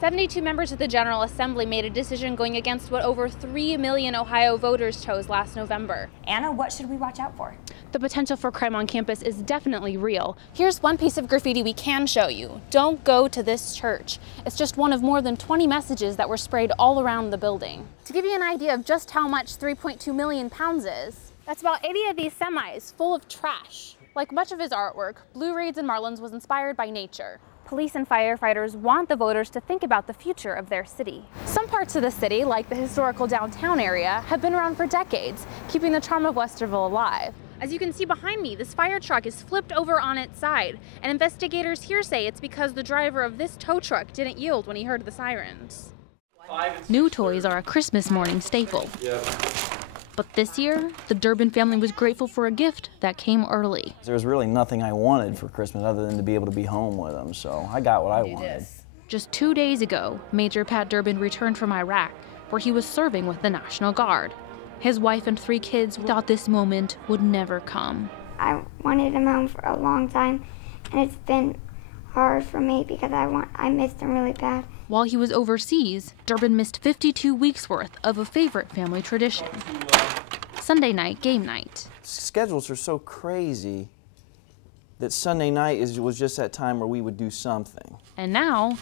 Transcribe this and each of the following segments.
72 members of the General Assembly made a decision going against what over 3 million Ohio voters chose last November. Anna, what should we watch out for? The potential for crime on campus is definitely real. Here's one piece of graffiti we can show you. Don't go to this church. It's just one of more than 20 messages that were sprayed all around the building. To give you an idea of just how much 3.2 million pounds is, that's about 80 of these semis full of trash. Like much of his artwork, Blue Raids and Marlins was inspired by nature. Police and firefighters want the voters to think about the future of their city. Some parts of the city, like the historical downtown area, have been around for decades, keeping the charm of Westerville alive. As you can see behind me, this fire truck is flipped over on its side, and investigators here say it's because the driver of this tow truck didn't yield when he heard the sirens. New toys are a Christmas morning staple. Yep. But this year, the Durbin family was grateful for a gift that came early. There was really nothing I wanted for Christmas other than to be able to be home with them, so I got what I wanted. Just 2 days ago, Major Pat Durbin returned from Iraq, where he was serving with the National Guard. His wife and 3 kids thought this moment would never come. I wanted him home for a long time, and it's been hard for me because I missed him really bad. While he was overseas, Durbin missed 52 weeks worth of a favorite family tradition. Sunday night game night. Schedules are so crazy that Sunday night was just that time where we would do something. And now,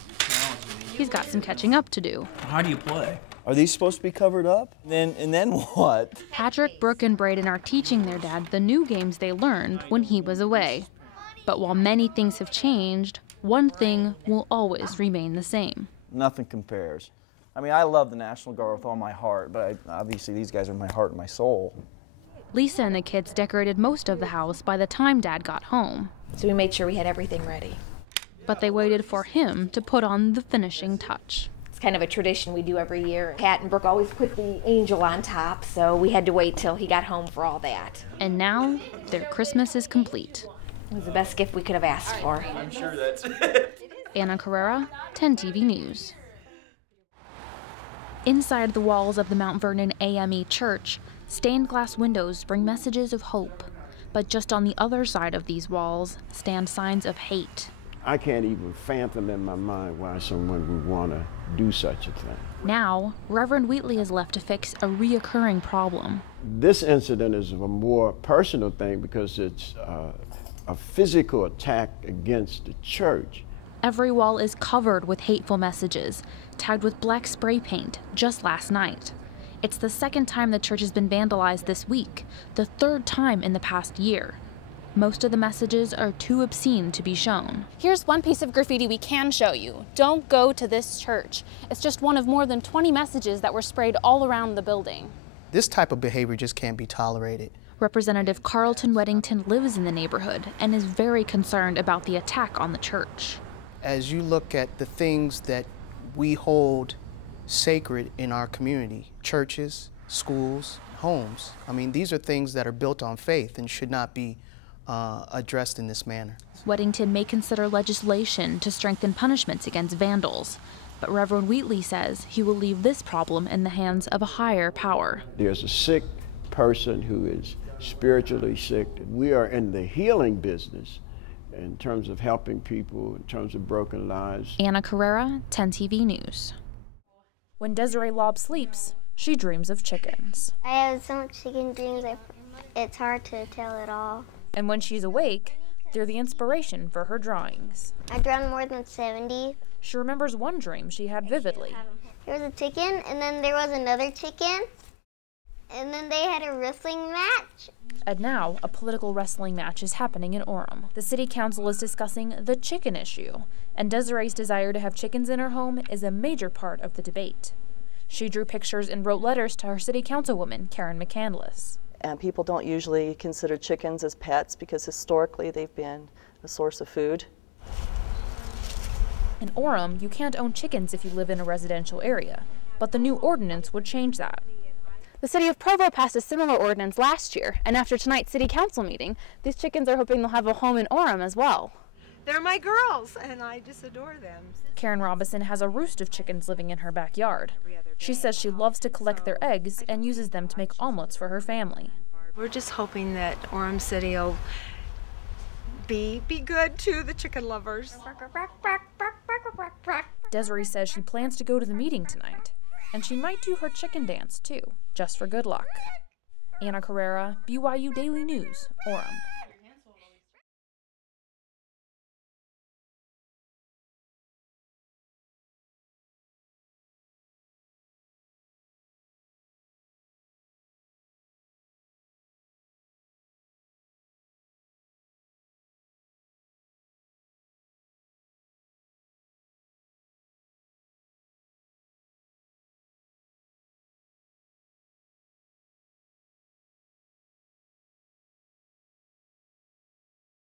he's got some catching up to do. How do you play? Are these supposed to be covered up? And then what? Patrick, Brooke, and Braden are teaching their dad the new games they learned when he was away. But while many things have changed, one thing will always remain the same. Nothing compares. I mean, I love the National Guard with all my heart, but obviously these guys are my heart and my soul. Lisa and the kids decorated most of the house by the time Dad got home. So we made sure we had everything ready. But they waited for him to put on the finishing touch. It's kind of a tradition we do every year. Pat and Brooke always put the angel on top, so we had to wait till he got home for all that. And now, their Christmas is complete. It was the best gift we could have asked for. I'm sure that's Anna Carrera, 10 TV News. Inside the walls of the Mount Vernon AME Church, stained glass windows bring messages of hope. But just on the other side of these walls stand signs of hate. I can't even fathom in my mind why someone would want to do such a thing. Now, Reverend Wheatley is left to fix a reoccurring problem. This incident is a more personal thing because it's a physical attack against the church. Every wall is covered with hateful messages, tagged with black spray paint just last night. It's the second time the church has been vandalized this week, the 3rd time in the past year. Most of the messages are too obscene to be shown. Here's one piece of graffiti we can show you. Don't go to this church. It's just one of more than 20 messages that were sprayed all around the building. This type of behavior just can't be tolerated. Representative Carlton Weddington lives in the neighborhood and is very concerned about the attack on the church. As you look at the things that we hold sacred in our community, churches, schools, homes, I mean, these are things that are built on faith and should not be addressed in this manner. Weddington may consider legislation to strengthen punishments against vandals, but Reverend Wheatley says he will leave this problem in the hands of a higher power. There's a sick person who is spiritually sick. We are in the healing business in terms of helping people, in terms of broken lives. Anna Carrera, 10 TV News. When Desiree Lobb sleeps, she dreams of chickens. I have so much chicken dreams that it's hard to tell it all. And when she's awake, they're the inspiration for her drawings. I drawn more than 70. She remembers one dream she had vividly. There was a chicken, and then there was another chicken, and then they had a wrestling match. And now, a political wrestling match is happening in Orem. The city council is discussing the chicken issue, and Desiree's desire to have chickens in her home is a major part of the debate. She drew pictures and wrote letters to her city councilwoman, Karen McCandless. And people don't usually consider chickens as pets because historically they've been a source of food. In Orem, you can't own chickens if you live in a residential area, but the new ordinance would change that. The city of Provo passed a similar ordinance last year, and after tonight's city council meeting, these chickens are hoping they'll have a home in Orem as well. They're my girls, and I just adore them. Karen Robinson has a roost of chickens living in her backyard. She says she loves to collect their eggs and uses them to make omelets for her family. We're just hoping that Orem City will be good to the chicken lovers. Desiree says she plans to go to the meeting tonight, and she might do her chicken dance too, just for good luck. Anna Carrera, BYU Daily News, Orem.